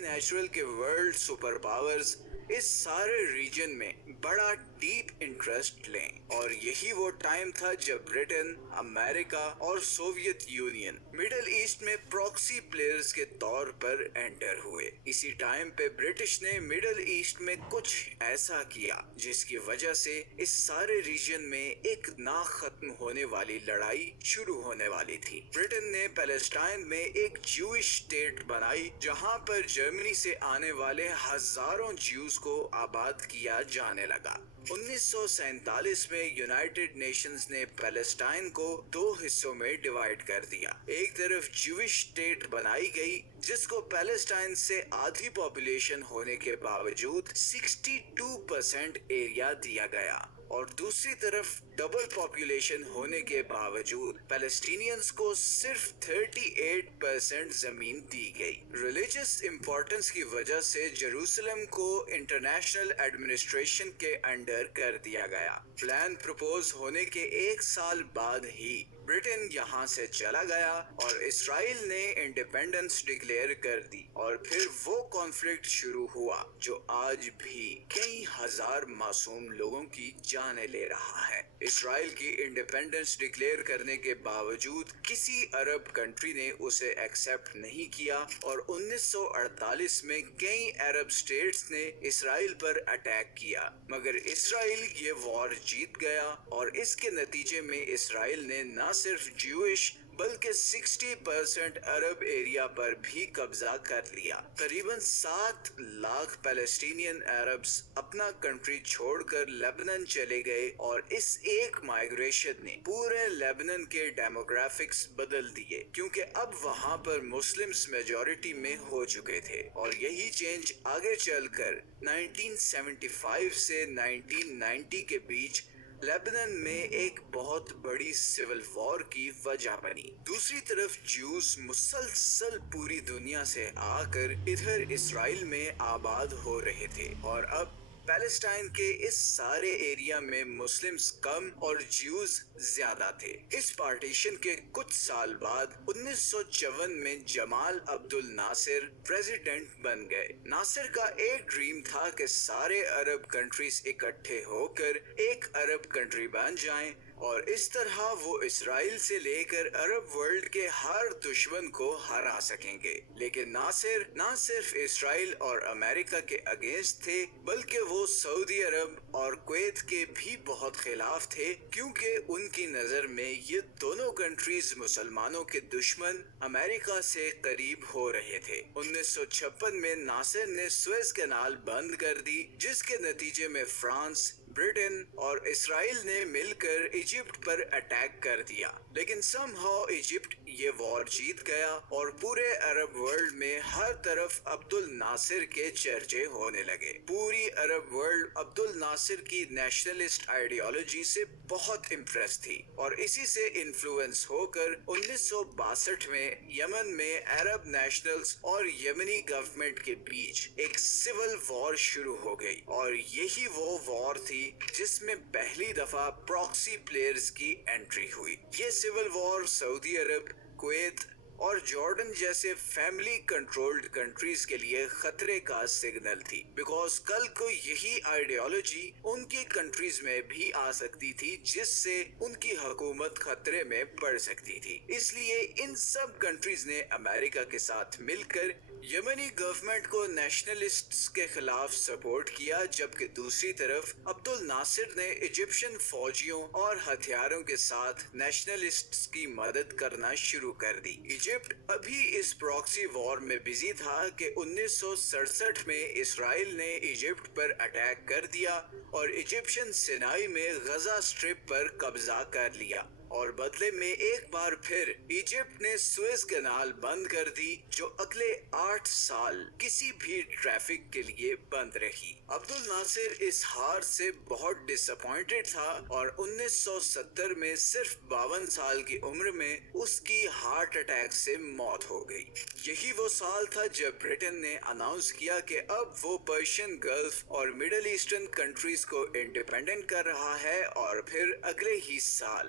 Natural کے world super powers اس سارے region میں بڑا ڈیپ انٹرسٹ لیں، اور یہی وہ ٹائم تھا جب برٹن، امریکہ اور سوویت یونین مڈل ایسٹ میں پراکسی پلیئرز کے طور پر انٹر ہوئے۔ اسی ٹائم پہ برٹش نے مڈل ایسٹ میں کچھ ایسا کیا جس کی وجہ سے اس سارے ریجن میں ایک نہ ختم ہونے والی لڑائی شروع ہونے والی تھی۔ برٹن نے پیلسٹائن میں ایک جوئش اسٹیٹ بنائی جہاں پر جرمنی سے آنے والے ہزاروں جیوز کو آباد کیا جانے لگا۔ 1947 میں یونائٹڈ نیشنز نے پیلسٹائن کو دو حصوں میں ڈیوائیڈ کر دیا۔ ایک طرف جوئش اسٹیٹ بنائی گئی جس کو پیلسٹائن سے آدھی پاپولیشن ہونے کے باوجود 62% ایریا دیا گیا، اور دوسری طرف ڈبل پاپولیشن ہونے کے باوجود پیلسٹینینز کو صرف 38% زمین دی گئی۔ ریلیجس امپورٹنس کی وجہ سے جیروسلم کو انٹرنیشنل ایڈمنسٹریشن کے انڈر کر دیا گیا۔ پلان پروپوز ہونے کے ایک سال بعد ہی برٹن یہاں سے چلا گیا اور اسرائیل نے انڈیپینڈنس ڈکلیئر کر دی، اور پھر وہ کانفلکٹ شروع ہوا جو آج بھی کئی ہزار معصوم لوگوں کی جانیں لے رہا ہے۔ اسرائیل کی انڈیپینڈنس ڈکلیئر کرنے کے باوجود کسی عرب کنٹری نے اسے ایکسپٹ نہیں کیا، اور 1948 میں کئی عرب اسٹیٹس نے اسرائیل پر اٹیک کیا، مگر اسرائیل یہ وار جیت گیا، اور اس کے نتیجے میں اسرائیل نے نہ صرف جیوش بلکہ 60% عرب ایریا پر بھی قبضہ کر لیا۔ تقریباً 7 لاکھ پیلسٹینین عربز اپنا کنٹری چھوڑ کر لیبنان چلے گئے، اور اس ایک مائگریشن نے پورے لیبنان کے ڈیموگرافکس بدل دیے، کیونکہ اب وہاں پر مسلمز میجورٹی میں ہو چکے تھے، اور یہی چینج آگے چل کر 1975 سے 1990 کے بیچ لیبنان میں ایک بہت بڑی سول وار کی وجہ بنی۔ دوسری طرف جیوز مسلسل پوری دنیا سے آ کر ادھر اسرائیل میں آباد ہو رہے تھے، اور اب پیلسٹائن کے اس سارے ایریا میں مسلمز کم اور جیوز زیادہ تھے۔ اس پارٹیشن کے کچھ سال بعد 1954 میں جمال عبد الناصر پریزیڈنٹ بن گئے۔ ناصر کا ایک ڈریم تھا کہ سارے عرب کنٹریز اکٹھے ہو کر ایک عرب کنٹری بن جائیں، اور اس طرح وہ اسرائیل سے لے کر عرب ورلڈ کے ہر دشمن کو ہرا سکیں گے۔ لیکن ناصر نہ صرف اسرائیل اور امریکہ کے اگینسٹ تھے، بلکہ وہ سعودی عرب اور کویت کے بھی بہت خلاف تھے، کیونکہ ان کی نظر میں یہ دونوں کنٹریز مسلمانوں کے دشمن امریکہ سے قریب ہو رہے تھے۔ 1956 میں ناصر نے سوئز کینال بند کر دی، جس کے نتیجے میں فرانس، برٹن اور اسرائیل نے مل کر ایجپٹ پر اٹیک کر دیا، لیکن سم ہاؤ ایجپٹ یہ وار جیت گیا، اور پورے عرب ورلڈ میں ہر طرف عبد الناصر کے چرچے ہونے لگے۔ پوری عرب ورلڈ عبد الناصر کی نیشنلسٹ آئیڈیالوجی سے بہت امپریس تھی، اور اسی سے انفلوئنس ہو کر 1962 میں یمن میں عرب نیشنلز اور یمنی گورنمنٹ کے بیچ ایک سول وار شروع ہو گئی، اور یہی وہ وار تھی جس میں پہلی دفعہ پراکسی پلیئرز کی انٹری ہوئی۔ یہ سول وار سعودی عرب، کویت اور جارڈن جیسے فیملی کنٹرولڈ کنٹریز کے لیے خطرے کا سگنل تھی، بیکاز کل کو یہی آئیڈیالوجی ان کی کنٹریز میں بھی آ سکتی تھی، جس سے ان کی حکومت خطرے میں پڑ سکتی تھی۔ اس لیے ان سب کنٹریز نے امریکہ کے ساتھ مل کر یمنی گورنمنٹ کو نیشنلسٹس کے خلاف سپورٹ کیا، جبکہ دوسری طرف عبد الناصر نے ایجپشن فوجیوں اور ہتھیاروں کے ساتھ نیشنلسٹس کی مدد کرنا شروع کر دی۔ ایجپٹ ابھی اس پراکسی وار میں بزی تھا کہ 1967 میں اسرائیل نے ایجپٹ پر اٹیک کر دیا اور ایجپشن سینائی میں غزہ اسٹرپ پر قبضہ کر لیا، اور بدلے میں ایک بار پھر ایجپٹ نے سوئز کینال بند کر دی، جو اگلے 8 سال کسی بھی ٹریفک کے لیے بند رہی۔ عبد الناصر اس ہار سے بہت ڈس اپوائنٹڈ تھا، اور 1970 میں صرف 52 سال کی عمر میں اس کی ہارٹ اٹیک سے موت ہو گئی۔ یہی وہ سال تھا جب برٹن نے اناؤنس کیا کہ اب وہ پرشین گلف اور مڈل ایسٹرن کنٹریز کو انڈیپینڈنٹ کر رہا ہے، اور پھر اگلے ہی سال